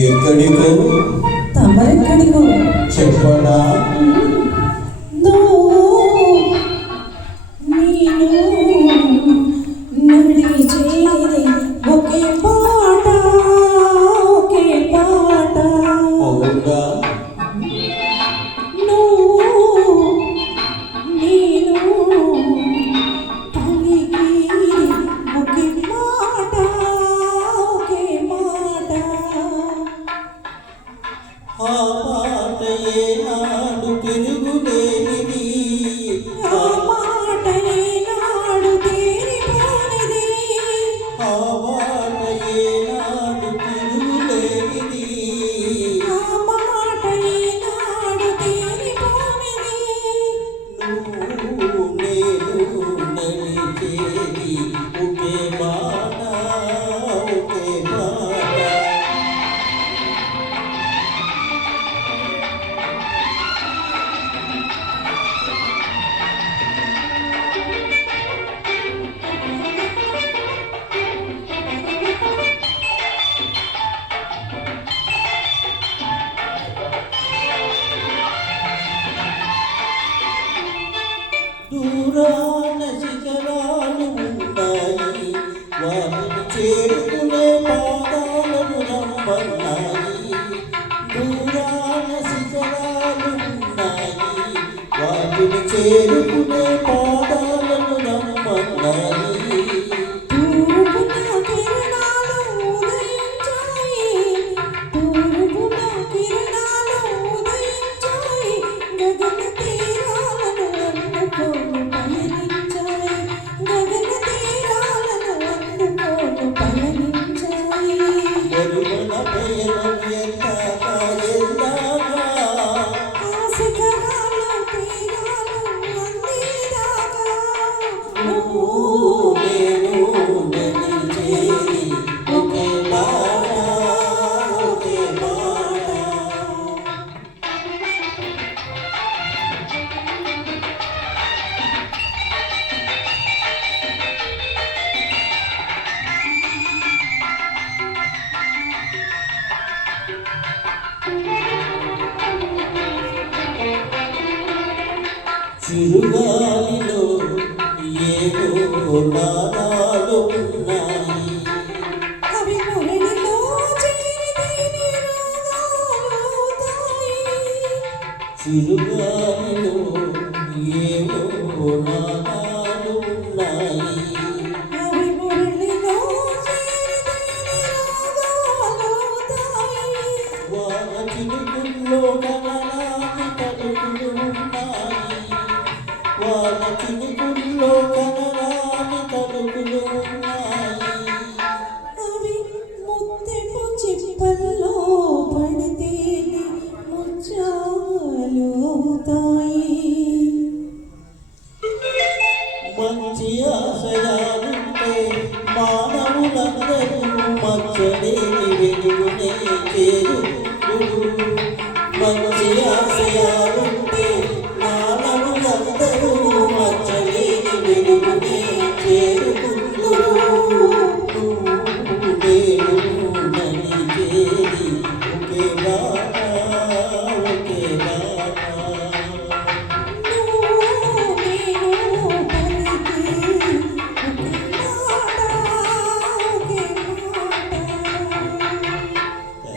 ఎక్కడికో తమరెక్కడికో చెప్పనా ఒకే పాట ఒకే పాట అవునా నేను పలికి ఒకే మాట ఒకే మాట ఆ మాట ఏనాడు తిరుగులేనిది ఆ మాట ఏనాడు తేరిపోనిది ఆ మాట ఏనాడు తిరుగులేనిది ఆ మాట ఏనాడు తేరిపోనిది నువ్వు నేను నడిచేది ఒకే మాట ఒకే మాట దూరాన శిఖరాలు ఉన్నాయి వాటిని చేరుకునే పాదాలను రమ్మన్నాయి దూరాన శిఖరాలు ఉన్నాయి వాటిని చేరుకునే పాదాలను రమ్మన్నాయి తూర్పున కిరణాలు ఉదయించాయి తూర్పున కిరణాలు ఉదయించాయి గగన తీరాలను అందుకొని పయనించాయి గగన తీరాలను అందుకొని పయనించాయి మరువన పయనం ఎందాక ఎందాక ఆ శిఖరాలు తీరాలు అందేదాకా నువ్వు నేను నడిచేది ఒకే మాట ఒకే మాట చిరుగాలిలో ఏవో నాదాలు ఉన్నాయి అవి మురళిలో చేరితేనే రాగాలవుతాయి చిరుగాలిలో ఏవో నాదాలు ఉన్నాయి అవి మురళిలో చేరితేనే రాగాలవుతాయి వాన చినుకుల్లో కలలాని పలుకులు ఉన్నాయి వాన చినుకుల్లో